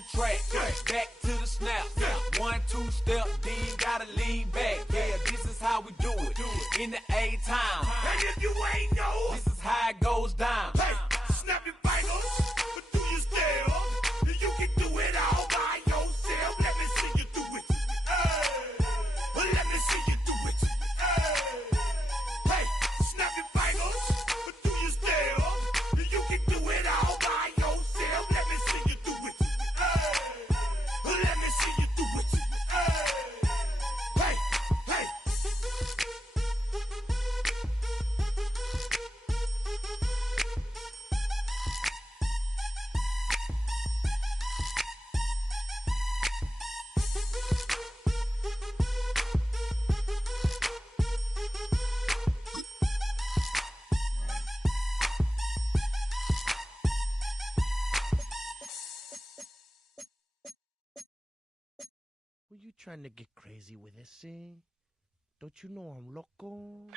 the track, back to the snap. 1, 2 step, then you gotta lean back. Yeah, this is how we do it. In the A-Town. And if you ain't know, this is how it goes down. Hey, snap your fingers, but do you still? You can do it all by yourself. Let me see you do it. Let me see you do it. Hey, snap your fingers, but do you still? You can do it all by yourself. Let me see you do it. Let me see you do it. Hey, hey. Were you trying to get crazy with this, eh? Don't you know I'm loco?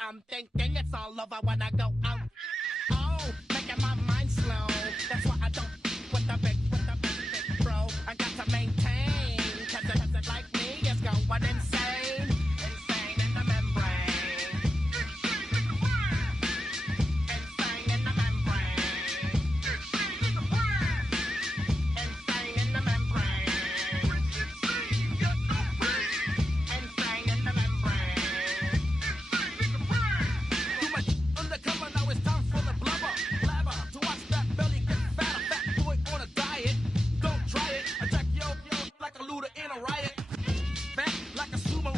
I'm thinking it's all over when I go out. Oh, making my mind slow. That's why I don't with the big bro. I got to maintain, cause it like me is going insane. Insane in the membrane. Insane in the membrane. Insane in the membrane. Insane in the membrane. Undercover, now it's time for the blubber. To watch that belly get fat, a fat boy on a diet. Don't try it. I jack yo like a looter in a riot. Fat like a sumo.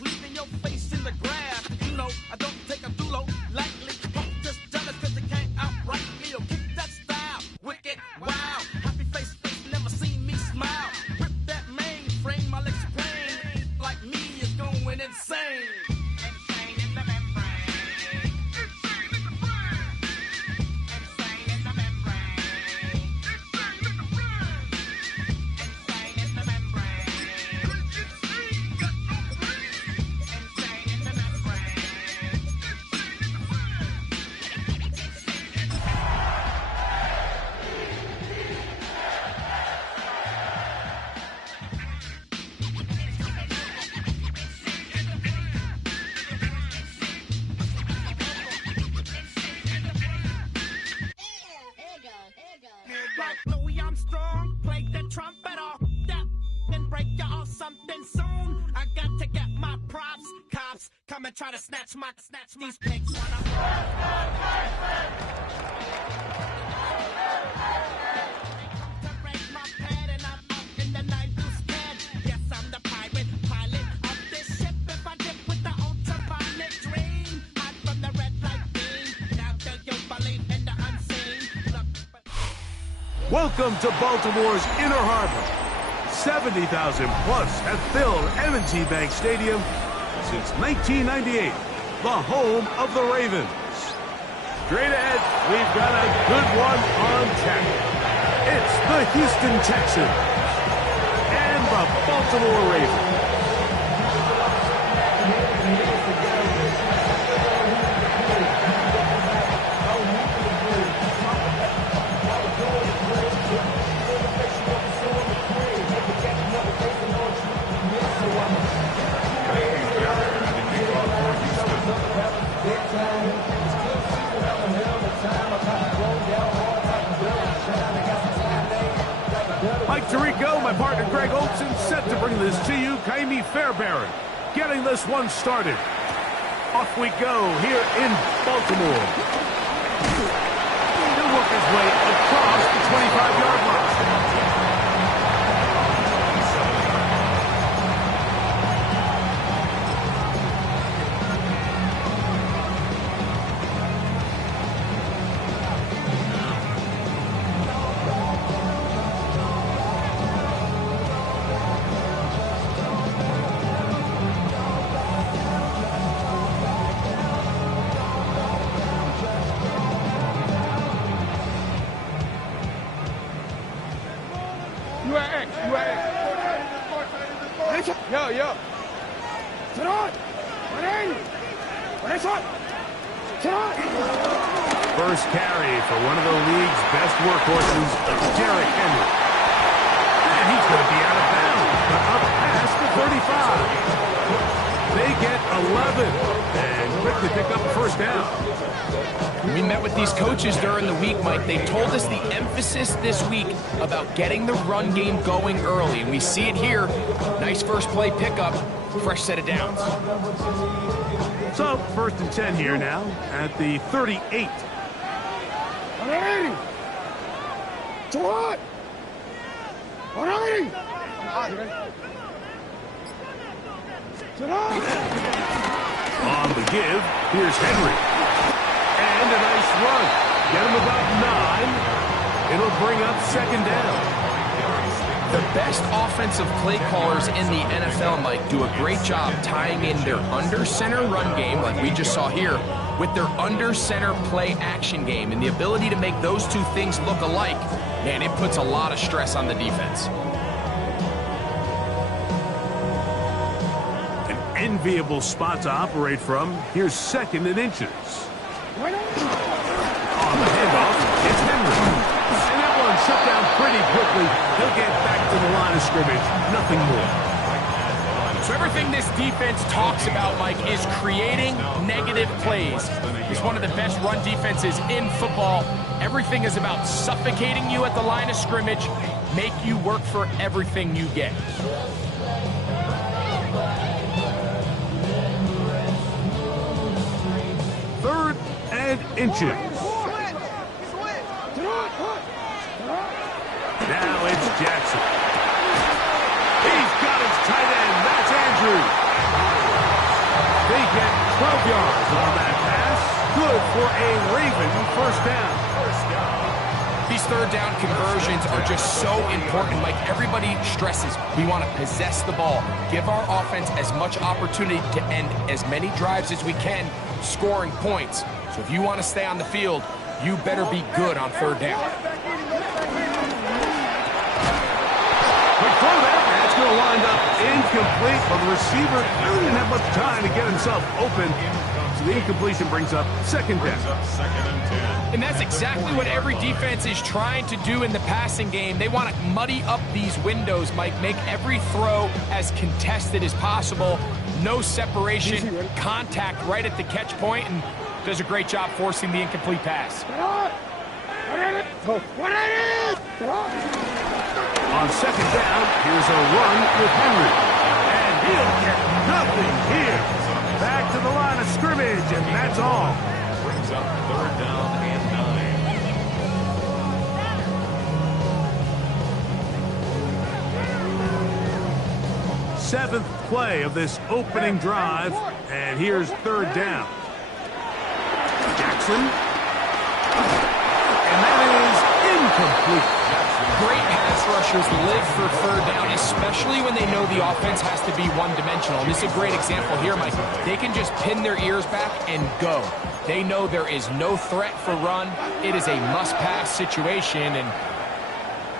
Leaving your face in the grass. You know, I don't take a dulo lightly. Just jealous cause you can't outright me or kick that style. Wicked, wow. Happy face, never seen me smile. Rip that mainframe, I'll explain. Like me is going insane. Insane in the membrane. Insane in the brain. Insane in the membrane. Insane in the brain. Insane in the membrane. Got no brain. Insane in the membrane. Like Louis Armstrong, play the trumpet off that and break you off something soon. I got to get my props. Cops come and try to snatch these pigs when I'm to raise my pad and I'm up in the night too scared. Yes, I'm the pirate pilot of this ship. If I dip with the ultraviolet dream, hide from the red light beam. Now do you believe in the unseen? Look. Welcome to Baltimore's Inner Harbor. 70,000 plus have filled M&T Bank Stadium since 1998, the home of the Ravens. Straight ahead, we've got a good one on tap. It's the Houston Texans and the Baltimore Ravens. Mike Tirico, my partner Greg Olson, set to bring this to you. Kaimi Fairbairn getting this one started. Off we go here in Baltimore. He'll work his way across the 25-yard line. First carry for one of the league's best workhorses, Derrick Henry. And he's going to be out of bounds, but up past the 35. They get 11 and quickly pick up a first down. We met with these coaches during the week, Mike. They told us the emphasis this week about getting the run game going early, and we see it here. Nice first play pickup, fresh set of downs. So, 1st and 10 here now at the 38. On the give, here's Henry. And a nice run. Get him about 9. It'll bring up 2nd down. The best offensive play callers in the NFL, Mike, do a great job tying in their under-center run game, like we just saw here, with their under-center play action game. And the ability to make those two things look alike, man, it puts a lot of stress on the defense. An enviable spot to operate from. Here's 2nd and inches. On the handoff, it's Henry. And that one shut down pretty quickly. He'll get back to the line of scrimmage. Nothing more. So everything this defense talks about, Mike, is creating negative plays. It's one of the best run defenses in football. Everything is about suffocating you at the line of scrimmage, make you work for everything you get. Third and inches. Now it's Jackson. He's got his tight end. That's Andrews. They get 12 yards on that pass. Good for a Raven first down. These third down conversions are just so important. Like everybody stresses, we want to possess the ball, give our offense as much opportunity to end as many drives as we can, scoring points. So if you want to stay on the field, you better be good on third down. Quick throw there. That's going to wind up incomplete, but the receiver really didn't have much time to get himself open. So the incompletion brings up 2nd down. And that's exactly what every defense is trying to do in the passing game. They want to muddy up these windows, Mike, make every throw as contested as possible. No separation, contact right at the catch point, and does a great job forcing the incomplete pass. On 2nd down, here's a run with Henry. And he'll get nothing here. Back to the line of scrimmage, and that's all. Brings up 3rd down and 9. 7th play of this opening drive, and here's 3rd down. Jackson. And that is incomplete. Great pass rushers live for third down, especially when they know the offense has to be one-dimensional. And this is a great example here, Mike. They can just pin their ears back and go. They know there is no threat for run. It is a must-pass situation, and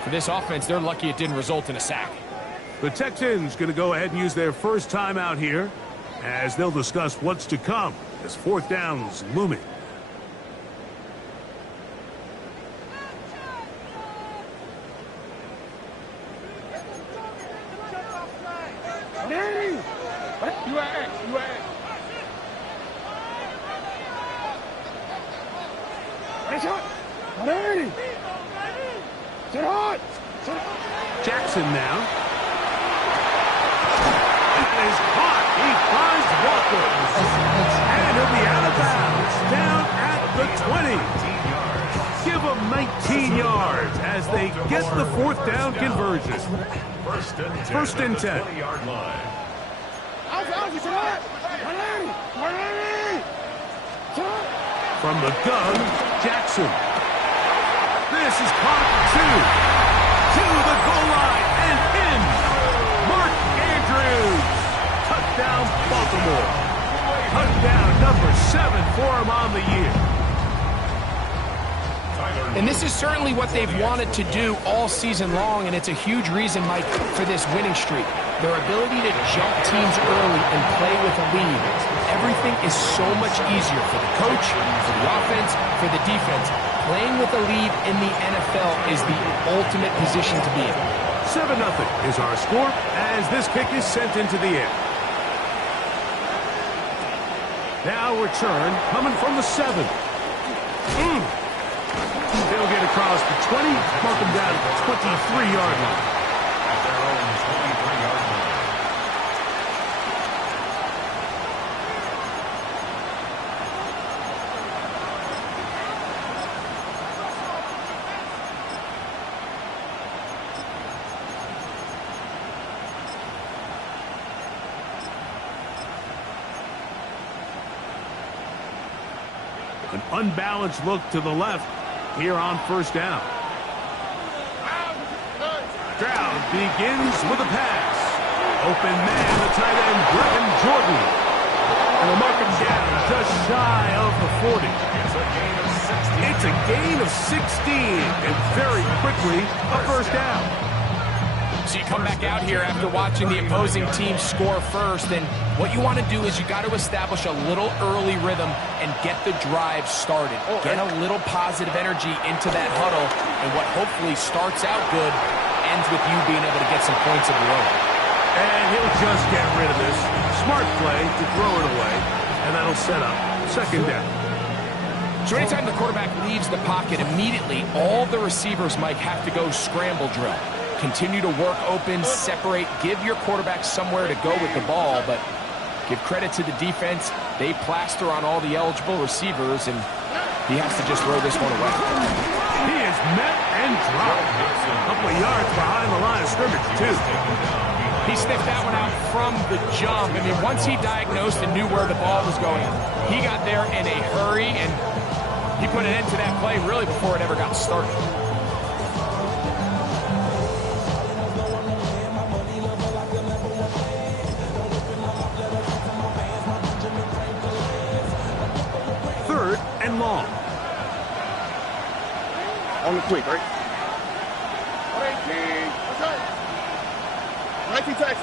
for this offense, they're lucky it didn't result in a sack. The Texans going to go ahead and use their first timeout here as they'll discuss what's to come as 4th down's looming. Jackson now. That is caught. He finds Walker. And he'll be out of bounds. Down at the 20. Give them 19 yards as they get the 4th down conversion. 1st and 10. 20-yard line. From the gun, Jackson. This is caught 2. To the goal line and in. Mark Andrews. Touchdown, Baltimore. Touchdown number 7 for him on the year. Tyler And this is certainly what they've wanted to do all season long, and it's a huge reason, Mike, for this winning streak. Their ability to jump teams early and play with a lead. Everything is so much easier for the coach, for the offense, for the defense. Playing with a lead in the NFL is the ultimate position to be in. 7-0 is our score as this kick is sent into the air. Now return coming from the 7. They'll get across the 20, mark them down at the 23-yard line. At their own 23-yard line. An unbalanced look to the left here on first down. Stroud begins with a pass. Open man, the tight end, Graham Jordan. And they'll mark him down just shy of the 40. It's a gain of 16, and very quickly a first down. So you come back out here after watching the opposing team score first, and what you want to do is you got to establish a little early rhythm and get the drive started. Get a little positive energy into that huddle, and what hopefully starts out good ends with you being able to get some points of your own. And he'll just get rid of this. Smart play to throw it away, and that'll set up second down. So anytime the quarterback leaves the pocket, immediately all the receivers, Mike, have to go scramble drill. Continue to work open, separate, give your quarterback somewhere to go with the ball, but give credit to the defense. They plaster on all the eligible receivers, and he has to just throw this one away. He is met and dropped. A couple of yards behind the line of scrimmage, too. He sniffed that one out from the jump. I mean, once he diagnosed and knew where the ball was going, he got there in a hurry, and he put an end to that play really before it ever got started. And long. On the quick, right? 118. What's that? 19 Texas.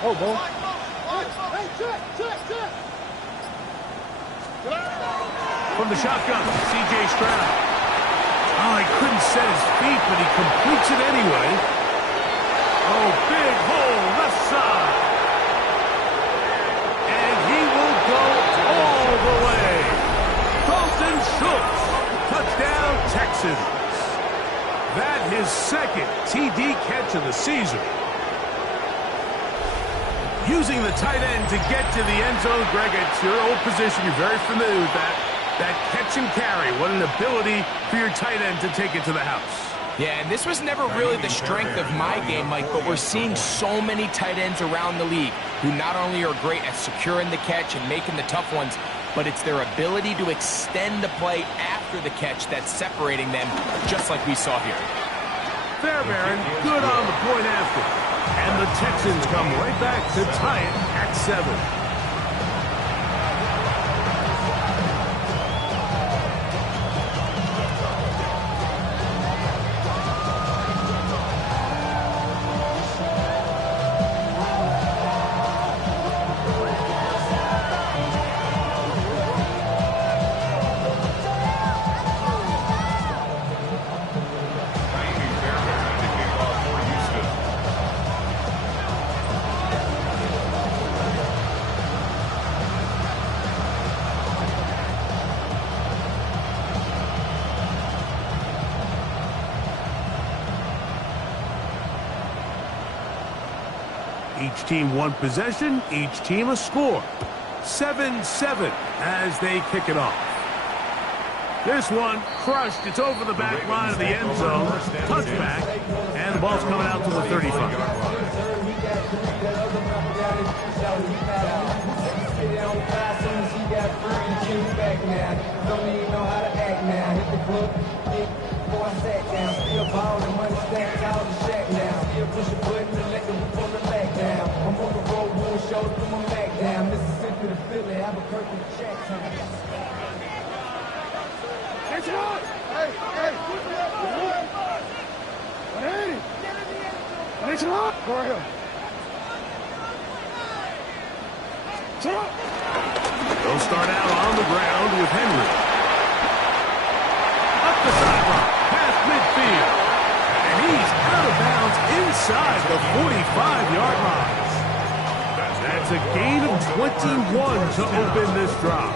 Oh, boy. Hey, check. From the shotgun, C.J. Stroud. Oh, he couldn't set his feet, but he completes it anyway. Oh, big hole, left side. All the way. Dalton Schultz. Touchdown, Texans. That his second TD catch of the season. Using the tight end to get to the end zone, Greg, it's your old position. You're very familiar with that. That catch and carry. What an ability for your tight end to take it to the house. Yeah, and this was never really the strength of my game, Mike, but we're seeing so many tight ends around the league who not only are great at securing the catch and making the tough ones, but it's their ability to extend the play after the catch that's separating them, just like we saw here. Fairbairn, good on the point after. And the Texans come right back to tie it at 7. Each team one possession, each team a score. 7-7 as they kick it off. This one crushed. It's over the back line of the end zone. Touchback. And the ball's coming out to the 35. They'll start out on the ground with Henry. Up the sideline, past midfield. And he's out of bounds inside the 45-yard line. That's a gain of 21 to open this drive.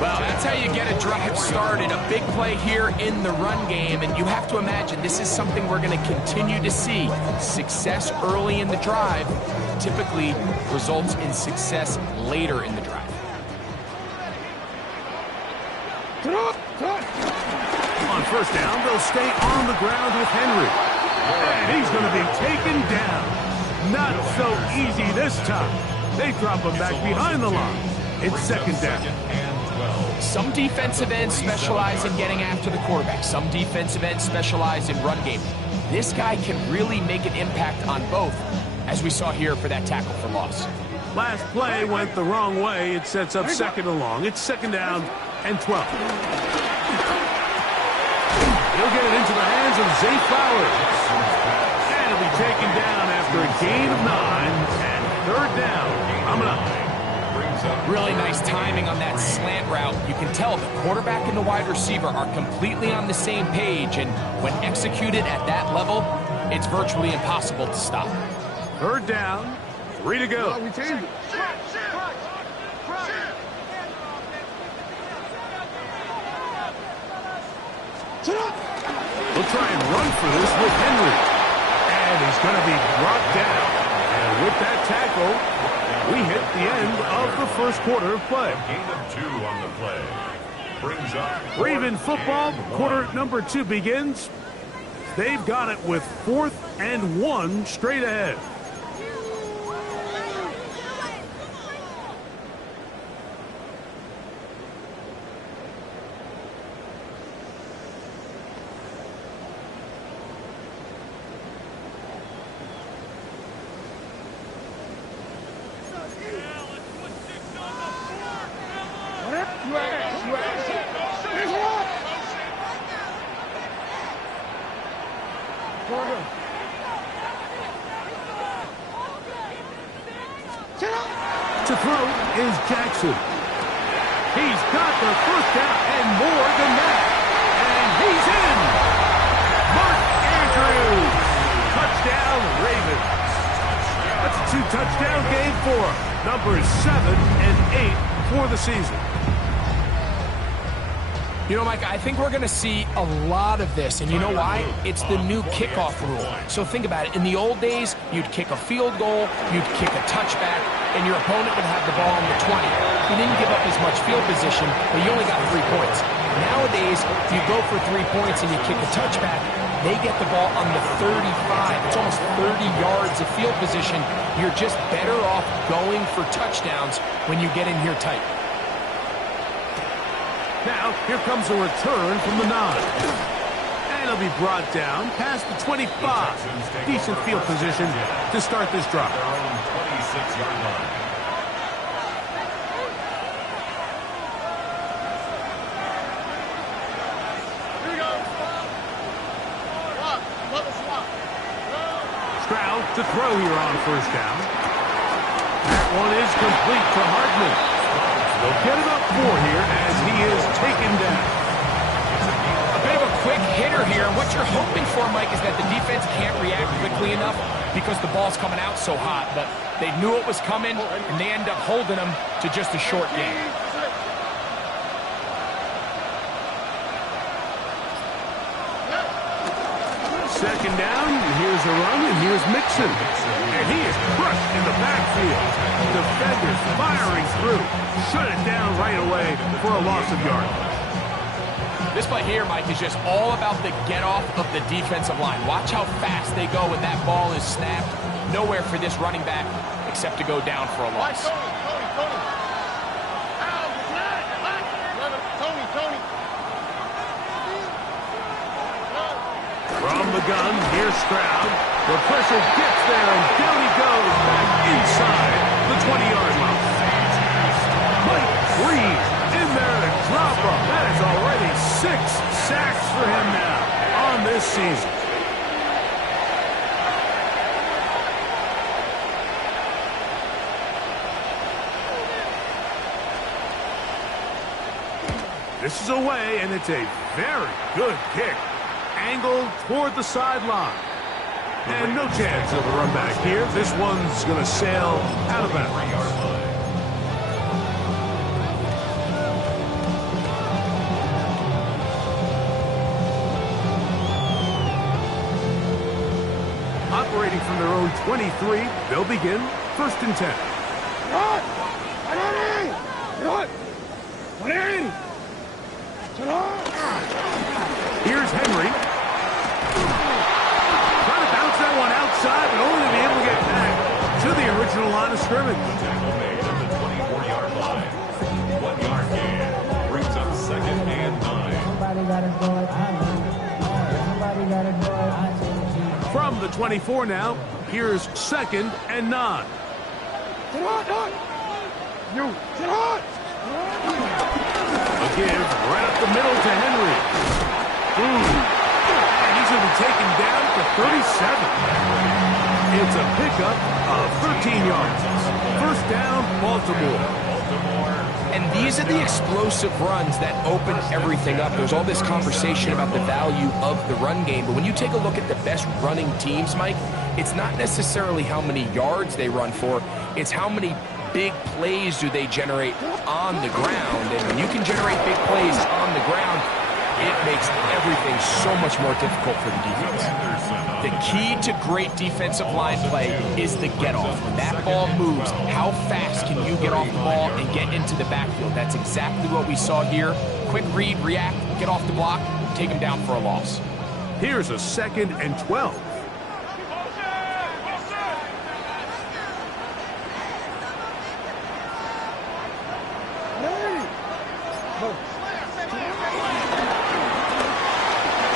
Well, that's how you get a drive started. A big play here in the run game, and you have to imagine this is something we're going to continue to see. Success early in the drive typically results in success later in the drive. On first down, they'll stay on the ground with Henry. And he's going to be taken down. Not so easy this time. They drop him back behind the line. It's second down. Some defensive ends specialize in getting after the quarterback. Some defensive ends specialize in run game. This guy can really make an impact on both, as we saw here for that tackle for loss. Last play went the wrong way. It sets up second and long. It's second down and 12. He'll get it into the hands of Zay Flowers. And he'll be taken down after a gain of 9 and third down. Coming up. Really nice timing on that slant route. You can tell the quarterback and the wide receiver are completely on the same page, and when executed at that level, it's virtually impossible to stop. Third down, 3 to go. We changed it. We'll try and run for this with Henry. And he's going to be brought down. And with that tackle, we hit the end of the first quarter of play. Gain of 2 on the play. Brings up Raven football, quarter number 2 begins. They've got it with 4th and 1 straight ahead. To throw is Jackson. He's got the first down and more than that. And he's in. Mark Andrews. Touchdown, Ravens. That's a 2-touchdown game for numbers 7 and 8 for the season. You know, Mike, I think we're going to see a lot of this, and you know why? It's the new kickoff rule. So think about it. In the old days, you'd kick a field goal, you'd kick a touchback, and your opponent would have the ball on the 20. You didn't give up as much field position, but you only got 3 points. Nowadays, if you go for 3 points and you kick a touchback, they get the ball on the 35. It's almost 30 yards of field position. You're just better off going for touchdowns when you get in here tight. Now, here comes a return from the 9. And he'll be brought down past the 25. Decent field position to start this drive. their own 26-yard line. Here we go. Swap. Level swap. Stroud to throw here on first down. That one is complete to Hartman. They'll get it up 4 here as he is taken down. A bit of a quick hitter here. What you're hoping for, Mike, is that the defense can't react quickly enough because the ball's coming out so hot. But they knew it was coming, and they end up holding them to just a short game. Second down, and here's a run, and here's Mixon. And he is crushed in the backfield. Defenders firing through. Shut it down right away for a loss of yardage. This play here, Mike, is just all about the get-off of the defensive line. Watch how fast they go when that ball is snapped. Nowhere for this running back except to go down for a loss. From the gun, here's Stroud. The pressure gets there, and down he goes back inside the 20-yard line. Mike Reed in there to drop him. That is already sacks for him now on this season. This is away, and it's a very good kick. Angled toward the sideline. And no chance of a run back here. This one's going to sail out of bounds. Operating from their own 23, they'll begin 1st and 10. Here's Henry. Trying to bounce that one outside, but only to be able to get back to the original line of scrimmage. Tackle made at the 24-yard line. 1-yard gain brings up 2nd and 9. Somebody gotta do it. Somebody gotta do it. From the 24 now, here's 2nd and 9. A give right up the middle to Henry. And he's going to be taken down to 37. It's a pickup of 13 yards. 1st down, Baltimore. And these are the explosive runs that open everything up. There's all this conversation about the value of the run game, but when you take a look at the best running teams, Mike, it's not necessarily how many yards they run for, it's how many big plays do they generate on the ground. And when you can generate big plays on the ground, it makes everything so much more difficult for the defense. The key to great defensive line play is the get-off. When that ball moves, how fast can you get off the ball and get into the backfield? That's exactly what we saw here. Quick read, react, get off the block, take him down for a loss. Here's a 2nd and 12.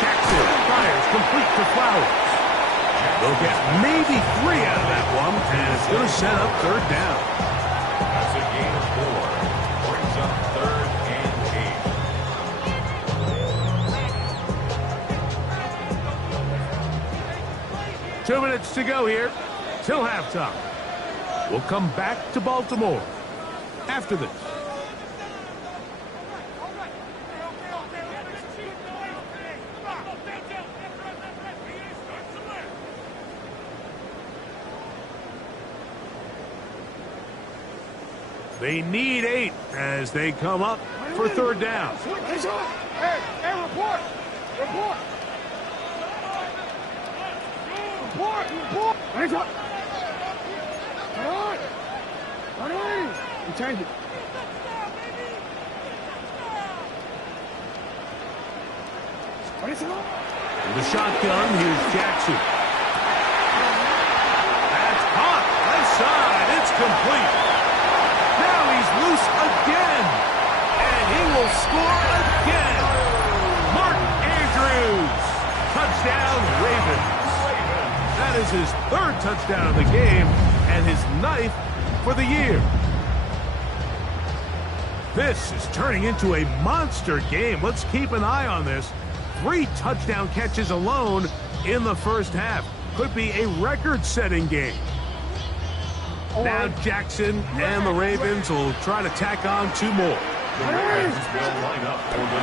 Jackson fires complete to Flowers. They'll get maybe 3 out of that one, and it's going to set up 3rd down. That's a gain of 4. Brings up 3rd and 8. 2 minutes to go here till halftime. We'll come back to Baltimore after this. They need 8 as they come up for 3rd down. Hey, report! Report! Report! Hands up! Come on! Run away! You change it. The shotgun, here's Jackson. That's caught. Left side, it's complete. Now he's loose again. And he will score again. Mark Andrews. Touchdown, Ravens. That is his 3rd touchdown of the game and his 9th for the year. This is turning into a monster game. Let's keep an eye on this. 3 touchdown catches alone in the 1st half. Could be a record-setting game. Now Jackson and the Ravens will try to tack on 2 more.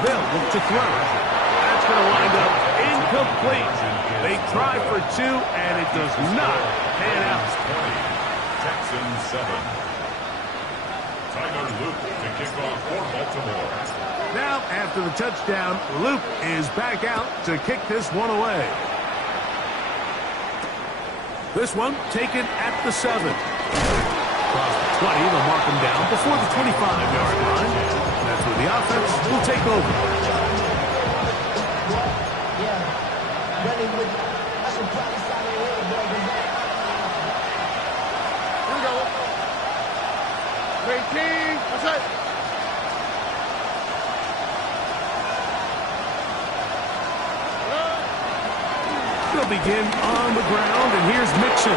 They'll look to throw. That's going to wind up incomplete. They try for 2, and it does not pan out. Jackson 7. Tyler Luke to kick off for Baltimore. Now, after the touchdown, Luke is back out to kick this one away. This one taken at the 7. Across the 20, they'll mark him down before the 25-yard line. That's where the offense will take over. Here we go. Great team. That's it. They'll begin on the ground, and here's Mixon.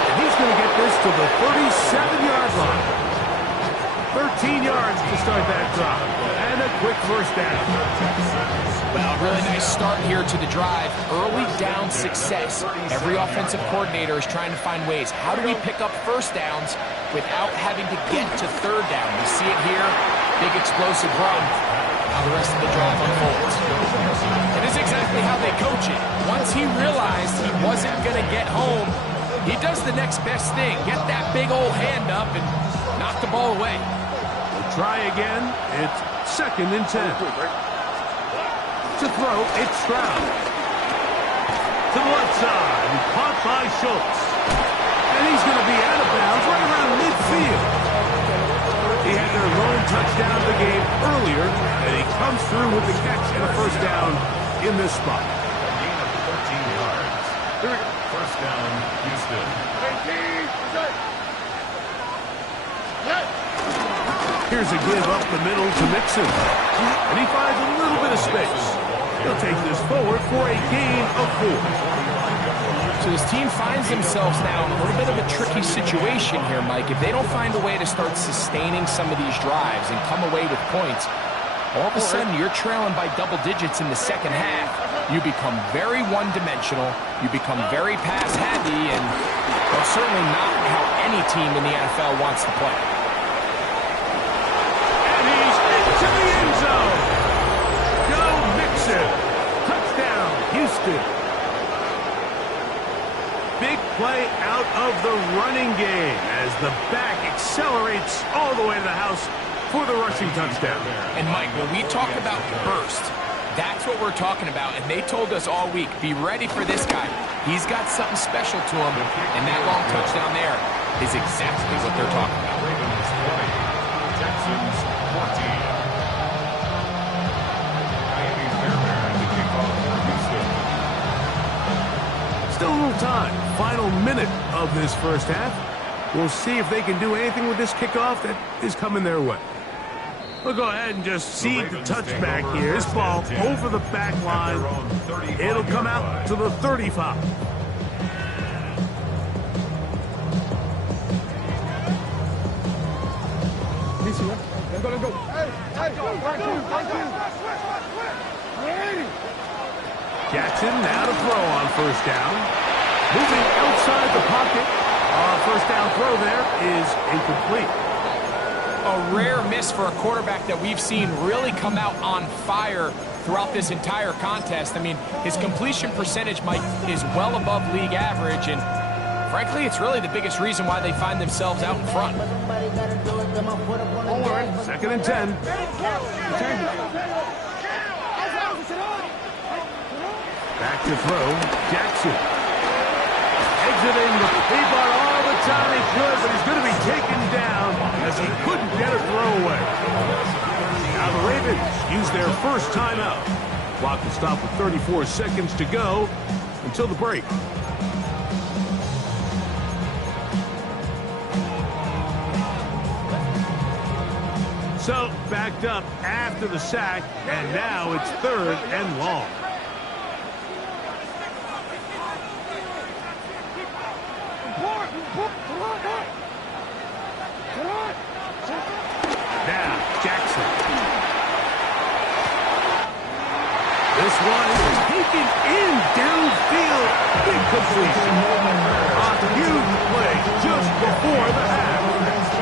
And he's going to get this to the 37-yard line. 13 yards to start that drive. And a quick first down. Well, really nice start here to the drive. Early down success. Every offensive coordinator is trying to find ways. How do we pick up first downs without having to get to third down? We see it here. Big explosive run. How the rest of the drive unfolds. It is exactly how they coach it. Once he realized he wasn't going to get home, he does the next best thing. Get that big old hand up and knock the ball away. We'll try again. It's 2nd and 10. To throw, it's Stroud. To the left side, and caught by Schultz. And he's going to be out of bounds right around midfield. He had their lone touchdown of the game earlier, and he comes through with the catch and a first down in this spot. A gain of 13 yards. First down, Houston. Here's a give up the middle to Mixon. And he finds a little bit of space. He'll take this forward for a gain of 4. So this team finds themselves now in a little bit of a tricky situation here, Mike. If they don't find a way to start sustaining some of these drives and come away with points, all of a sudden you're trailing by double digits in the second half. You become very one-dimensional. You become very pass-heavy, and that's certainly not how any team in the NFL wants to play. And he's into the end zone. Go Mixon. Touchdown, Houston. Big play out of the running game as the back accelerates all the way to the house for the rushing touchdown. And Mike, when we talk about burst, that's what we're talking about. And they told us all week, be ready for this guy. He's got something special to him. And that long touchdown there is exactly what they're talking about. Ravens 20, Texans 14. Miami Fairbairn to kick off for Houston. Still a little time. Final minute of this first half. We'll see if they can do anything with this kickoff that is coming their way. We'll go ahead and just seed the touchback here. This ball over the back line. It'll come out to the 35. Let's go. Jackson now to throw on first down. Moving outside the pocket. First down throw there is incomplete. A rare miss for a quarterback that we've seen really come out on fire throughout this entire contest. I mean, his completion percentage, Mike, is well above league average, and frankly, it's really the biggest reason why they find themselves out in front. 2nd and 10. Back to throw, Jackson. Exiting the P-bar all the time he could, but he's going to be taken down as he couldn't get a throw away. Now the Ravens use their first timeout. Clock will stop with 34 seconds to go until the break. So, backed up after the sack, and now it's 3rd and long. Now, Jackson. This one is taken in downfield. Big completion. A huge play just before the half.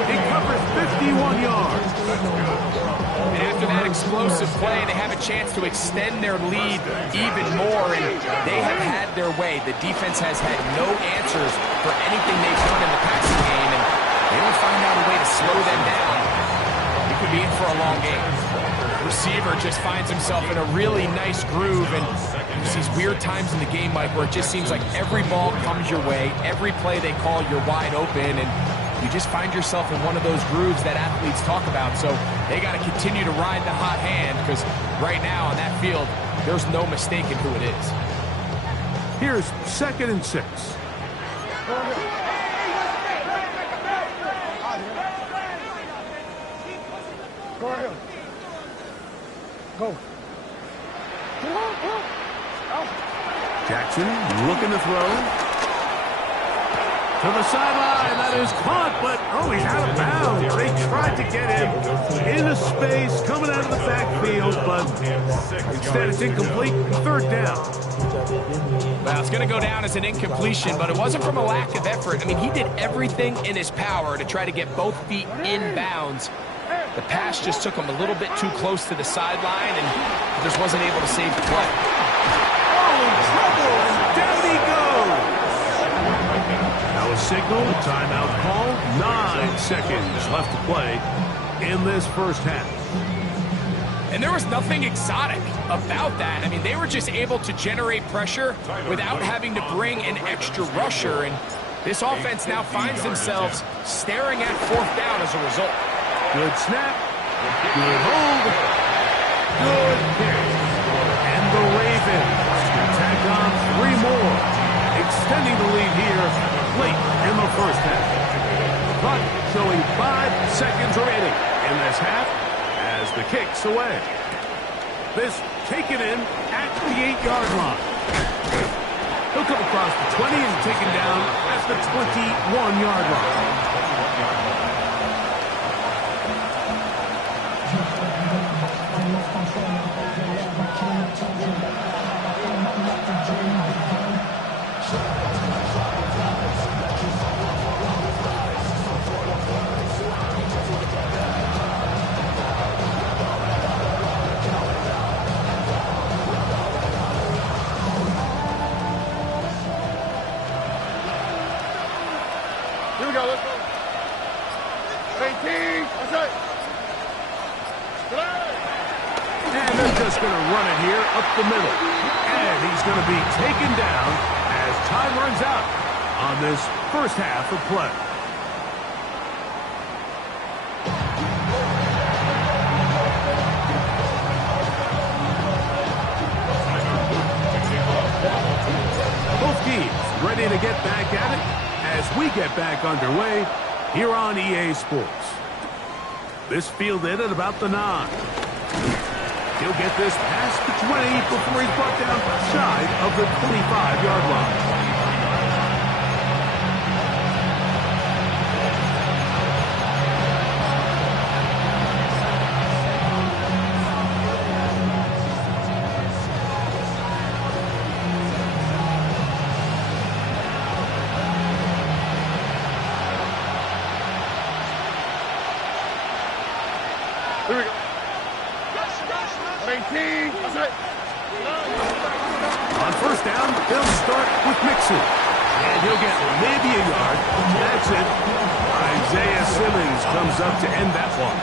It covers 51 yards. And after that explosive play, they have a chance to extend their lead even more, and they have had their way. The defense has had no answers for anything they've done in the passing game, and they don't find out a way to slow them down. It could be in for a long game. Receiver just finds himself in a really nice groove, and there's these weird times in the game, Mike, where it just seems like every ball comes your way, every play they call, you're wide open, and you just find yourself in one of those grooves that athletes talk about. So they got to continue to ride the hot hand, because right now on that field, there's no mistaking who it is. Here's 2nd and 6. Go ahead. Go. Jackson looking to throw. To the sideline, that is caught, but he's out of bounds. They tried to get him into space, coming out of the backfield, but instead it's incomplete. Third down. Well, it's going to go down as an incompletion, but it wasn't from a lack of effort. I mean, he did everything in his power to try to get both feet in bounds. The pass just took him a little bit too close to the sideline, and just wasn't able to save the play. Trouble, and down he goes. Now a signal, timeout call. 9 seconds left to play in this first half. And there was nothing exotic about that. I mean, they were just able to generate pressure without having to bring an extra rusher, and this offense now finds themselves staring at fourth down as a result. Good snap, good hold, good kick. And the Ravens tack on 3 more, extending the lead here late in the first half. Clock showing 5 seconds remaining in this half as the kick's away. This taken in at the 8-yard line. He'll come across the 20 and taken down at the 21-yard line. Here we go, let's go. 18, that's it. And they're just going to run it here up the middle. And he's going to be taken down as time runs out on this first half of play. Both teams ready to get back at it as we get back underway here on EA Sports. This fielded at about the 9. He'll get this past the 20 before he's brought down shy of the 25-yard line. Here we go. 18, that's it. On first down, they'll start with Mixon. And he'll get maybe a yard. That's it. Isaiah Simmons comes up to end that one.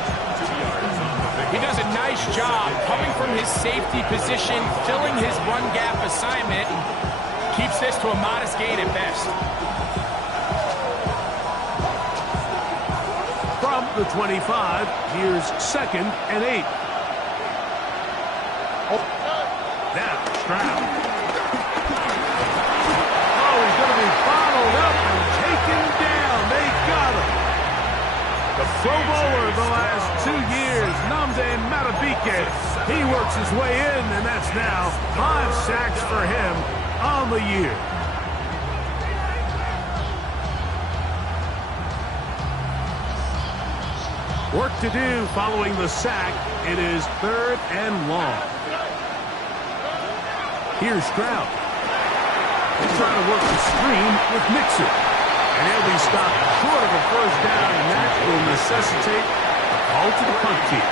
He does a nice job coming from his safety position, filling his run gap assignment. Keeps this to a modest gain at best. From the 25, here's 2nd and 8. Now, Stroud. Oh, he's going to be bottled up and taken down. They got him. The Pro Bowler the last 2 years, Nnamdi Madubuike. He works his way in, and that's now 5 sacks for him on the year. Work to do following the sack. It is 3rd and long. Here's Stroud. He's trying to work the screen with Mixon. And he'll be stopped short of a first down, and that will necessitate a call to the punt team.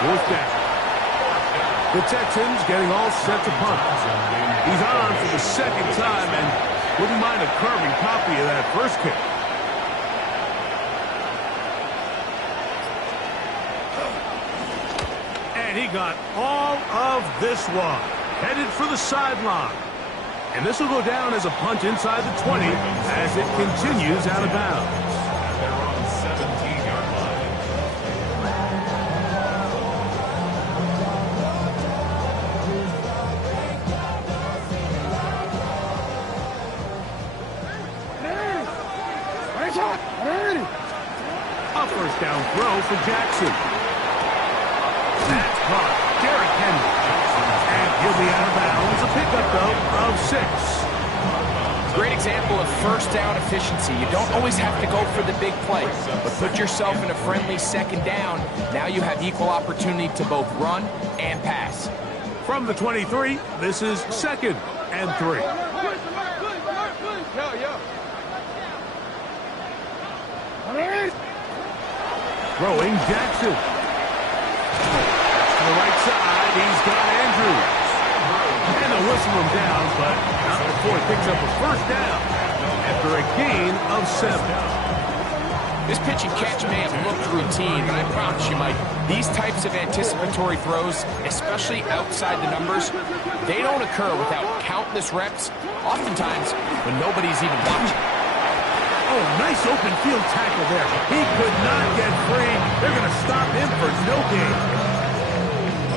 4th down. The Texans getting all set to punt. He's on for the 2nd time and wouldn't mind a carbon copy of that first kick. And he got all of this one. Headed for the sideline. And this will go down as a punt inside the 20 as it continues out of bounds. They're on 17-yard line. A first down throw for Jackson. That's caught. Derrick Henry. And he'll be out of bounds. A pickup, though, of 6. Great example of first down efficiency. You don't always have to go for the big play, but put yourself in a friendly second down. Now you have equal opportunity to both run and pass. From the 23, this is 2nd and 3. Throwing Jackson. To the right side, he's got Andrews. And they'll whistle him down, but not before he picks up a first down after a gain of 7. This pitch and catch may have looked routine, but I promise you, Mike, these types of anticipatory throws, especially outside the numbers, they don't occur without countless reps, oftentimes when nobody's even watching. Oh, nice open field tackle there. He could not get free. They're going to stop him for no gain.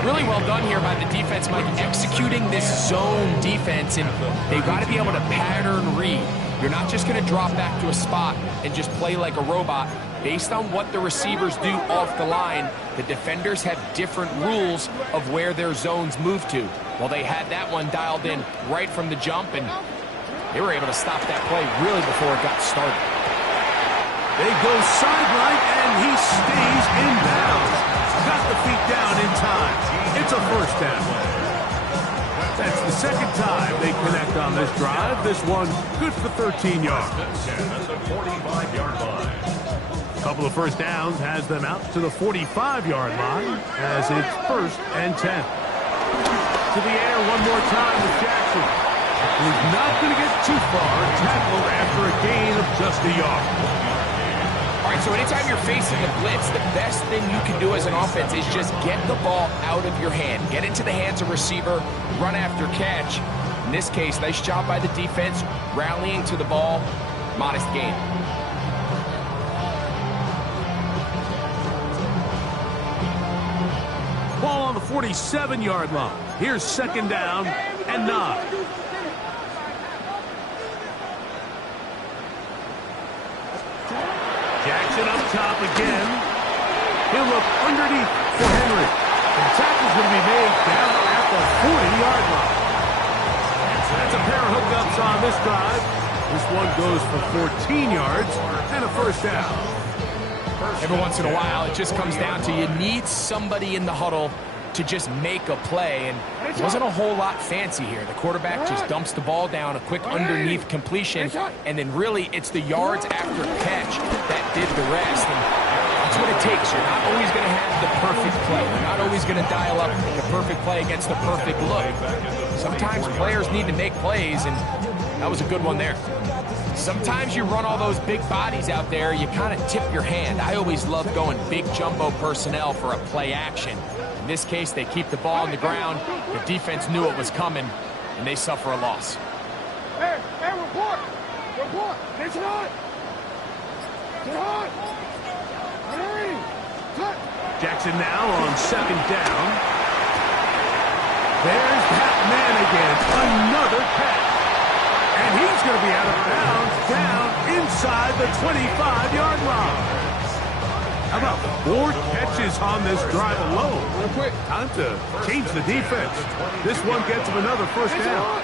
Really well done here by the defense, Mike, executing this zone defense, and they've got to be able to pattern read. You're not just going to drop back to a spot and just play like a robot. Based on what the receivers do off the line, the defenders have different rules of where their zones move to. Well, they had that one dialed in right from the jump, and they were able to stop that play really before it got started. They go sideline, and he stays in bounds. Got the feet down in time. It's a first down. That's the second time they connect on this drive. This one good for 13 yards. That's a 45-yard line. A couple of first downs has them out to the 45-yard line as it's 1st and 10. To the air one more time with Jackson. He's not going to get too far. Tackled after a gain of just a yard. All right, so anytime you're facing a blitz, the best thing you can do as an offense is just get the ball out of your hand. Get into the hands of receiver, run after catch. In this case, nice job by the defense, rallying to the ball, modest gain. Ball on the 47-yard line. Here's 2nd down and 9. Jackson up top again. He'll look underneath for Henry. The tackle's going to be made down at the 40-yard line. That's a pair of hookups on this drive. This one goes for 14 yards and a first down. Every once in a while, it just comes down to you need somebody in the huddle to just make a play, and it wasn't a whole lot fancy here. The quarterback just dumps the ball down, a quick underneath completion, and then really it's the yards after catch that did the rest, and that's what it takes. You're not always going to have the perfect play. You're not always going to dial up the perfect play against the perfect look. Sometimes players need to make plays, and that was a good one there. Sometimes you run all those big bodies out there, you kind of tip your hand. I always love going big jumbo personnel for a play action. In this case, they keep the ball on the ground. The defense knew it was coming, and they suffer a loss. Hey, report! Report! Get it on! Get on! Hurry! Cut! Jackson now on 2nd down. There's that man again. Another catch. And he's going to be out of bounds down inside the 25-yard line. How about 4 catches on this drive alone? Real quick. Time to change the defense. This one gets him another first down.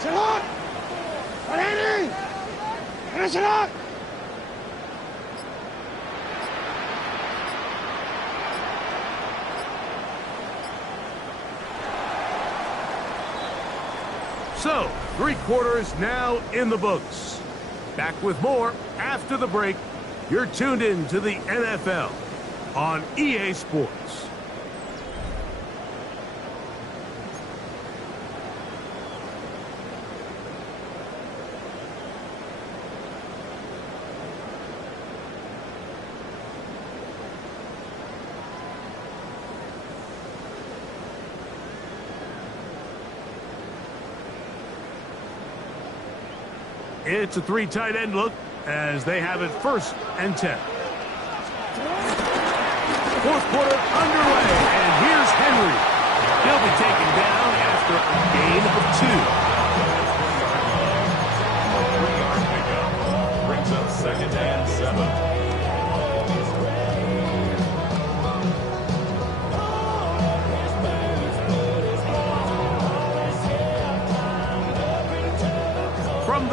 Sit on! Ready! Finish it up! So, 3 quarters now in the books. Back with more after the break. You're tuned in to the NFL on EA Sports. It's a 3 tight end look as they have it 1st and 10. 4th quarter underway, and here's Henry. He'll be taken down after a gain of 3-yard pickup brings up 2nd and 7.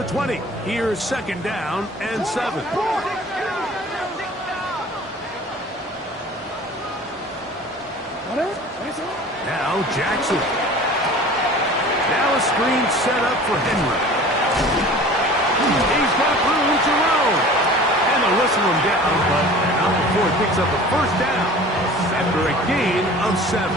20. Here's second down and 7. Now Jackson. Now a screen set up for Henry. He's got room to roam. And they'll whistle him down, but not before he picks up a first down after a gain of 7.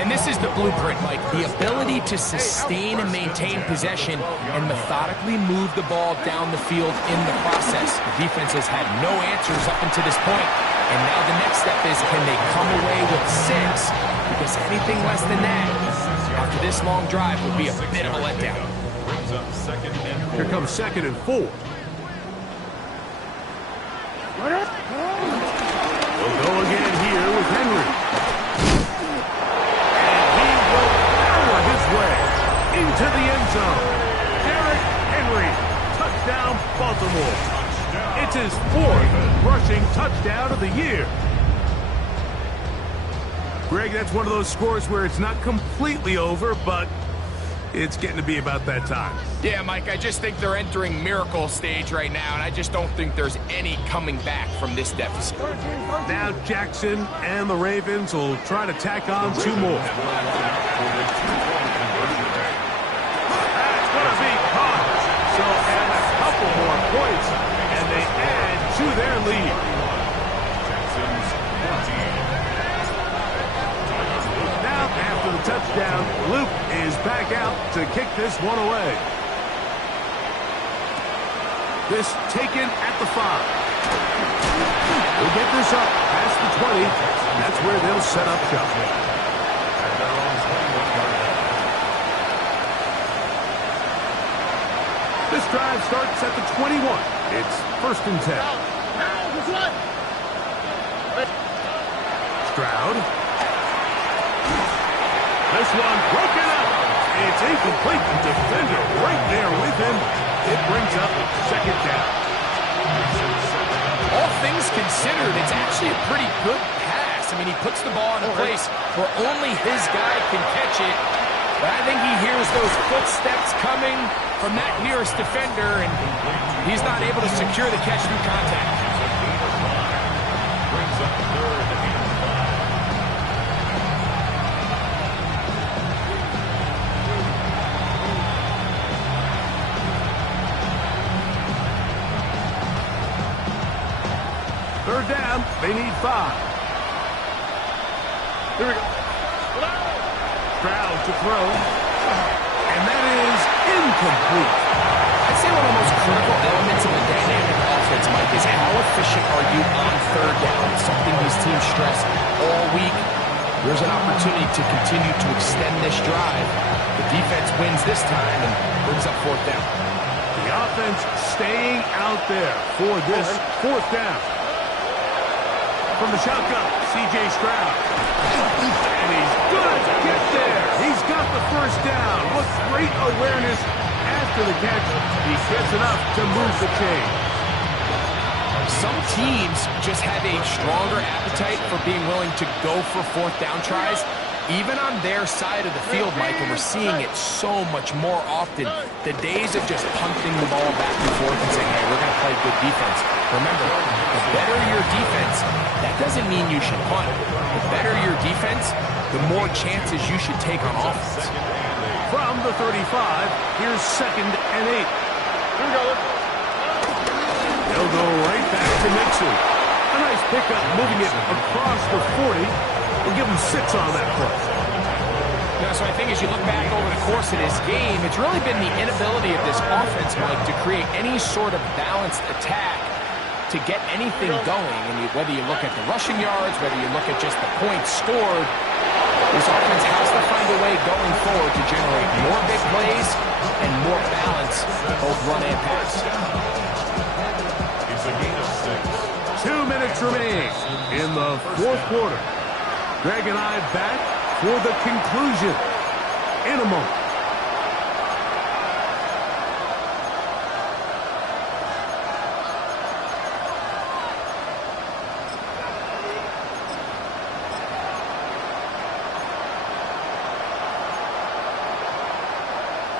And this is the blueprint, Mike. The ability to sustain and maintain possession and methodically move the ball down the field in the process. The defense has had no answers up until this point. And now the next step is, can they come away with 6? Because anything less than that, after this long drive, would be a bit of a letdown. Here comes 2nd and 4. We'll go again here with Henry. His way into the end zone. Derrick Henry, touchdown Baltimore. It's his 4th rushing touchdown of the year. Greg, that's one of those scores where it's not completely over, but it's getting to be about that time. Yeah, Mike, I just think they're entering miracle stage right now, and I just don't think there's any coming back from this deficit. Now Jackson and the Ravens will try to tack on 2 more. That's going to be caught. So add a couple more points, and they add to their lead. Now, after the touchdown, Luke is back out to kick this one away. This taken at the 5. We'll get this up past the 20. That's where they'll set up shop. This drive starts at the 21. It's 1st and 10. Stroud. This one broken up. It's incomplete. The defender right there with him. It brings up 2nd down. All things considered, it's actually a pretty good pass. I mean, he puts the ball in a place where only his guy can catch it. But I think he hears those footsteps coming from that nearest defender, and he's not able to secure the catch through contact. Brings up 3rd and 5. 3rd down. They need 5. Here we go. Stroud to throw. And that is incomplete. I'd say one of the most critical elements of a dynamic offense, Mike, is how efficient are you on 3rd down? It's something these teams stress all week. There's an opportunity to continue to extend this drive. The defense wins this time and brings up 4th down. The offense staying out there for this 4th down. From the shotgun, C.J. Stroud. And he's good to get there. He's got the 1st down. What great awareness after the catch. He gets enough to move the chain. Some teams just have a stronger appetite for being willing to go for 4th down tries, even on their side of the field, Mike, and we're seeing it so much more often. The days of just punting the ball back and forth and saying, hey, we're going to play good defense. Remember, the better your defense, that doesn't mean you should punt. The better your defense, the more chances you should take on offense. From the 35, here's 2nd and 8. Here we go. They'll go right back to Mixon. A nice pickup, moving it across the 40. We'll give him 6 on that play. Yeah, so I think as you look back over the course of this game, it's really been the inability of this offense, Mike, to create any sort of balanced attack to get anything going. And whether you look at the rushing yards, whether you look at just the points scored, this offense has to find a way going forward to generate more big plays and more balance, both run and pass. It's a gain of 6. 2 minutes remain in the 4th quarter. Greg and I back for the conclusion in a moment.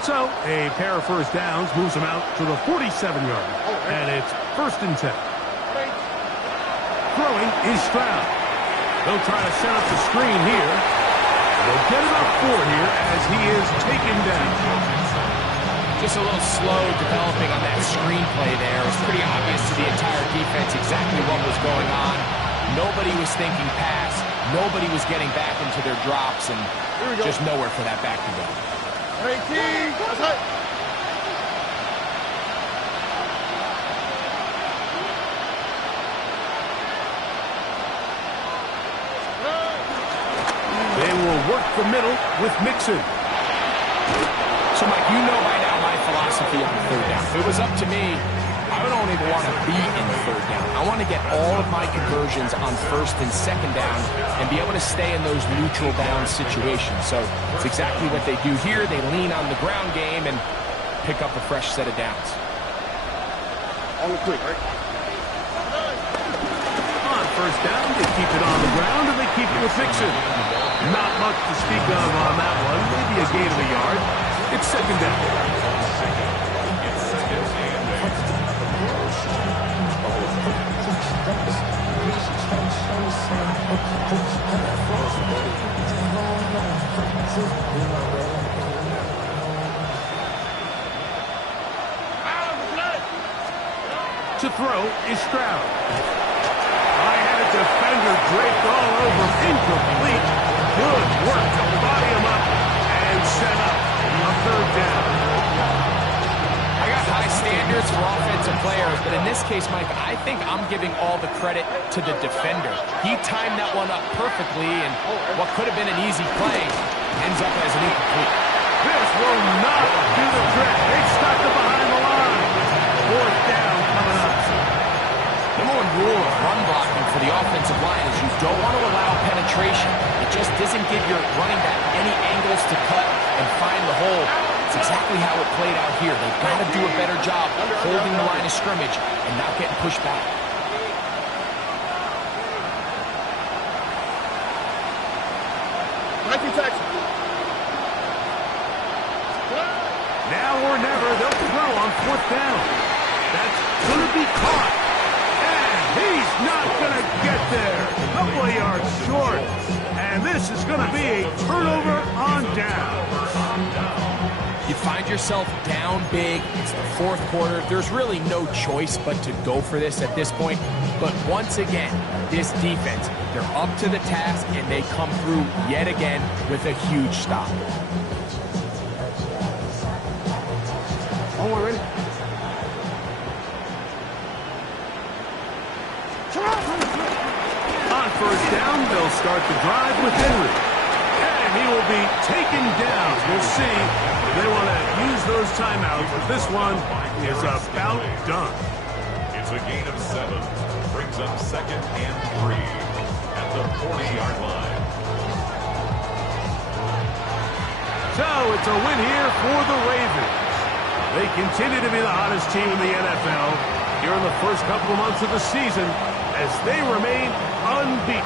So, a pair of first downs moves them out to the 47-yard. And it's 1st and 10. Throwing is Stroud. They'll try to set up the screen here. They'll get about 4 here as he is taken down. Just a little slow developing on that screenplay there. It was pretty obvious to the entire defense exactly what was going on. Nobody was thinking pass. Nobody was getting back into their drops, and just nowhere for that back to go. They will work the middle with Mixon. So, Mike, you know by now my philosophy on 3rd down. If it was up to me, I don't even want to be in 3rd down. I want to get all of my conversions on 1st and 2nd down and be able to stay in those neutral down situations. So it's exactly what they do here. They lean on the ground game and pick up a fresh set of downs. On the quick, right? On 1st down, they keep it on the ground and they keep it with Mixon. Not much to speak of on that one. Maybe a gain of a yard. It's 2nd down. To throw is Stroud. I had a defender draped all over, incomplete. Good work to body him up and set up a 3rd down. I got high standards for offensive players, but in this case, Mike, I think I'm giving all the credit to the defender. He timed that one up perfectly, and what could have been an easy play ends up as an incomplete. This will not do the trick. They stuck it behind the line. 4th down coming up. Number one rule of run blocking for the offensive line is you don't want to allow penetration. It just doesn't give your running back any angles to cut and find the hole. It's exactly how it played out here. They've got to do a better job holding the line of scrimmage and not getting pushed back. Now or never, they'll throw on 4th down. That's going to be caught. And he's not going to get there. A couple of yards short. And this is going to be a turnover on down. You find yourself down big. It's the 4th quarter. There's really no choice but to go for this at this point. But once again, this defense, they're up to the task, and they come through yet again with a huge stop. Oh, we're ready. On 1st down, they'll start the drive with Henry. And he will be taken down. We'll see if they want to use those timeouts, but this one is about done. It's a gain of 7. Brings up 2nd and 3 at the 40-yard line. So it's a win here for the Ravens. They continue to be the hottest team in the NFL here in the first couple of months of the season as they remain unbeaten.